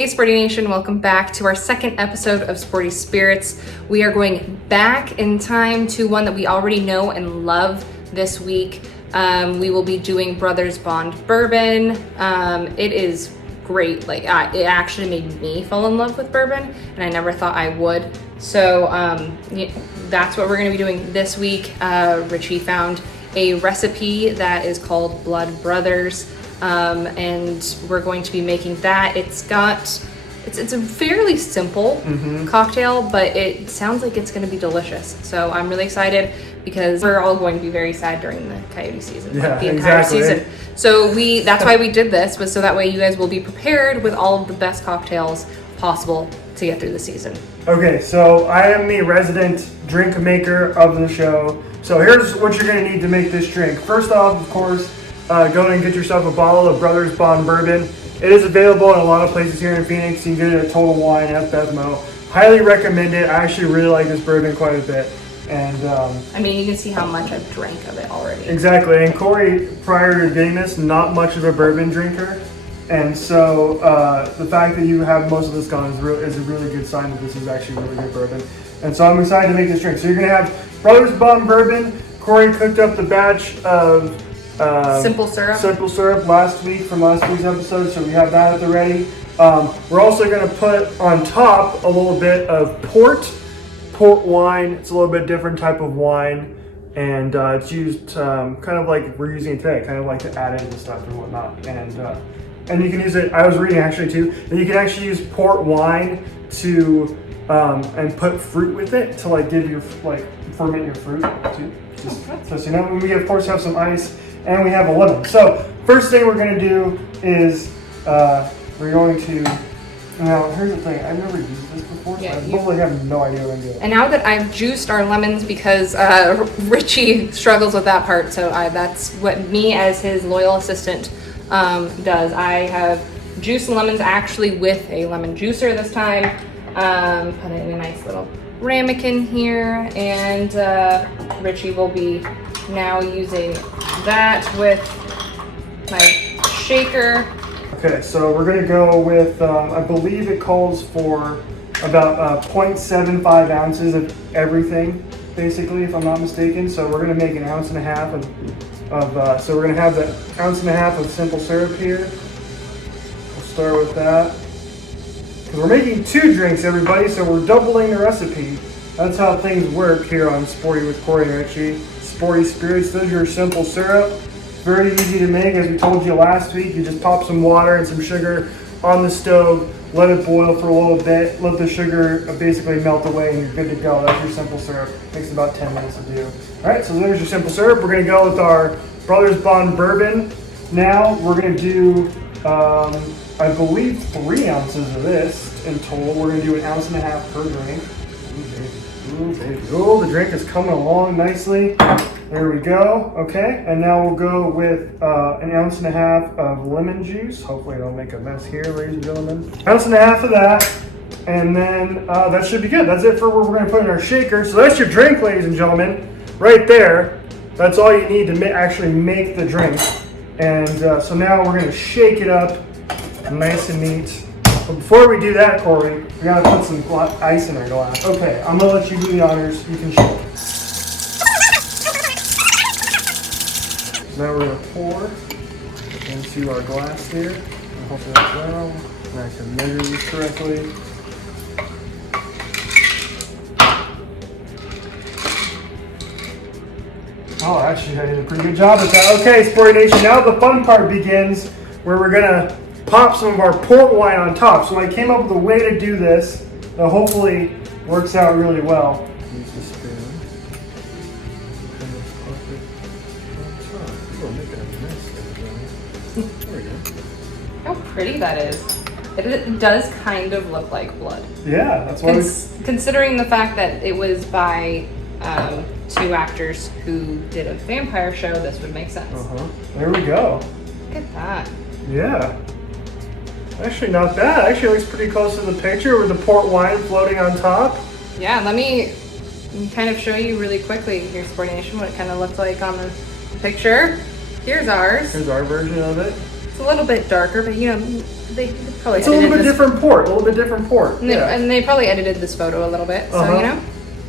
Hey Sporty Nation, welcome back to our second episode of Sporty Spirits. We are going back in time to one that we already know and love this week. We will be doing Brothers Bond Bourbon. It is great. It actually made me fall in love with bourbon, and I never thought I would. So that's what we're going to be doing this week. Richie found a recipe that is called Blood Brothers. And we're going to be making that. It's a fairly simple cocktail, but it sounds like it's going to be delicious. So I'm really excited because we're all going to be very sad during the coyote season, the entire season. So that's why we did this, was so that way you guys will be prepared with all of the best cocktails possible to get through the season. Okay, so I am the resident drink maker of the show. So here's what you're going to need to make this drink. First off, of course, go and get yourself a bottle of Brothers Bond Bourbon. It is available in a lot of places here in Phoenix. You can get it at Total Wine, at Bevmo. Highly recommend it. I actually really like this bourbon quite a bit. And you can see how much I've drank of it already. Exactly. And Corey, prior to getting this, not much of a bourbon drinker. And so the fact that you have most of this gone is a really good sign that this is actually really good bourbon. And so I'm excited to make this drink. So you're going to have Brothers Bond Bourbon. Corey cooked up the batch of simple syrup from last week's episode, so we have that at the ready. We're also going to put on top a little bit of port wine. It's a little bit different type of wine, and it's used kind of like we're using it today, kind of like to add in stuff and whatnot. And you can use it. I was reading actually too, and you can actually use port wine to and put fruit with it to give you ferment your fruit too. So we of course have some ice. And we have a lemon. So first thing we're going to do is we're going to, now here's the thing, I've never used this before, so I totally have no idea what I'm doing. And now that I've juiced our lemons, because Richie struggles with that part, so that's what me as his loyal assistant does. I have juiced lemons actually with a lemon juicer this time. Put it in a nice little ramekin here, and Richie will be now using that with my shaker. Okay, so we're going to go with, I believe it calls for about 0.75 ounces of everything, basically, if I'm not mistaken. So we're going to make an ounce and a half so we're going to have the ounce and a half of simple syrup here. We'll start with that. Because we're making 2 drinks, everybody, so we're doubling the recipe. That's how things work here on Sporty with Corey and Richie. Sporty Spirits, those are your simple syrup. Very easy to make, as we told you last week. You just pop some water and some sugar on the stove, let it boil for a little bit, let the sugar basically melt away, and you're good to go. That's your simple syrup. Takes about 10 minutes to do. All right, so there's your simple syrup. We're going to go with our Brothers Bond Bourbon. Now we're going to do, I believe, 3 ounces of this in total. We're going to do an ounce and a half per drink. Oh, the drink is coming along nicely. There we go. Okay, and now we'll go with an ounce and a half of lemon juice. Hopefully I don't make a mess here, ladies and gentlemen. Ounce and a half of that, and then that should be good. That's it for what we're going to put in our shaker. So that's your drink, ladies and gentlemen, right there. That's all you need to actually make the drink. And so now we're going to shake it up nice and neat. But before we do that, Corey, we gotta put some ice in our glass. Okay, I'm gonna let you do the honors. You can shake. Now we're gonna pour into our glass here. I hope that's well. And I can measure these correctly. Oh, actually, I did a pretty good job at that. Okay, Sporty Nation, now the fun part begins, where we're gonna pop some of our port wine on top. So I came up with a way to do this that hopefully works out really well. Use the spoon. There we go. How pretty that is. It does kind of look like blood. Yeah, that's why considering the fact that it was by 2 actors who did a vampire show, this would make sense. There we go. Look at that. Yeah. Actually, not bad. Actually, looks pretty close to the picture with the port wine floating on top. Yeah, let me kind of show you really quickly here, Sporty Nation, what it kind of looks like on the picture. Here's ours. Here's our version of it. It's a little bit darker, but you know, they probably It's a little bit different port. And they probably edited this photo a little bit, so you know.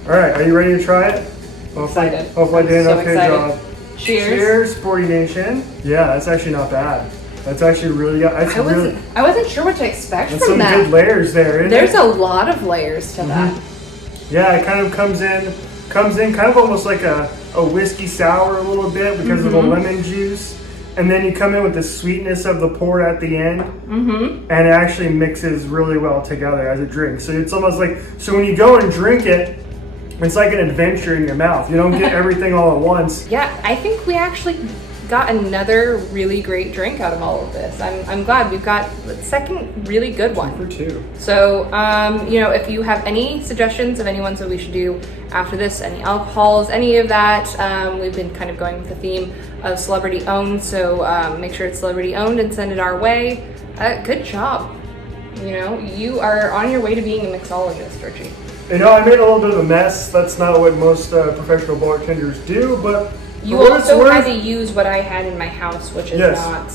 All right, are you ready to try it? Excited. Hopefully I did an okay job. Cheers. Cheers, Sporty Nation. Yeah, that's actually not bad. That's actually really good. I wasn't sure what to expect from some that. Good layers there. There's a lot of layers to that. Yeah, it kind of comes in kind of almost like a whiskey sour a little bit because of the lemon juice. And then you come in with the sweetness of the port at the end. And it actually mixes really well together as a drink. So it's almost like, so when you go and drink it, it's like an adventure in your mouth. You don't get everything all at once. Yeah, I think we actually got another really great drink out of all of this. I'm glad we've got the second really good one. 2 for 2. So, you know, if you have any suggestions of any ones that we should do after this, any alcohols, any of that, we've been kind of going with the theme of celebrity owned. So make sure it's celebrity owned and send it our way. Good job. You know, you are on your way to being a mixologist, Richie. You know, I made a little bit of a mess. That's not what most professional bartenders do, but you also had to use what I had in my house, which is not.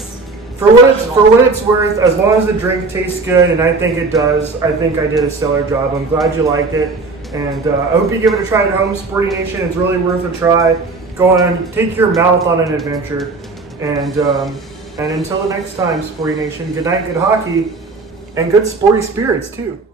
For what it's worth, as long as the drink tastes good, and I think it does, I think I did a stellar job. I'm glad you liked it, and I hope you give it a try at home, Sporty Nation. It's really worth a try. Go on, take your mouth on an adventure, and until the next time, Sporty Nation. Good night, good hockey, and good sporty spirits too.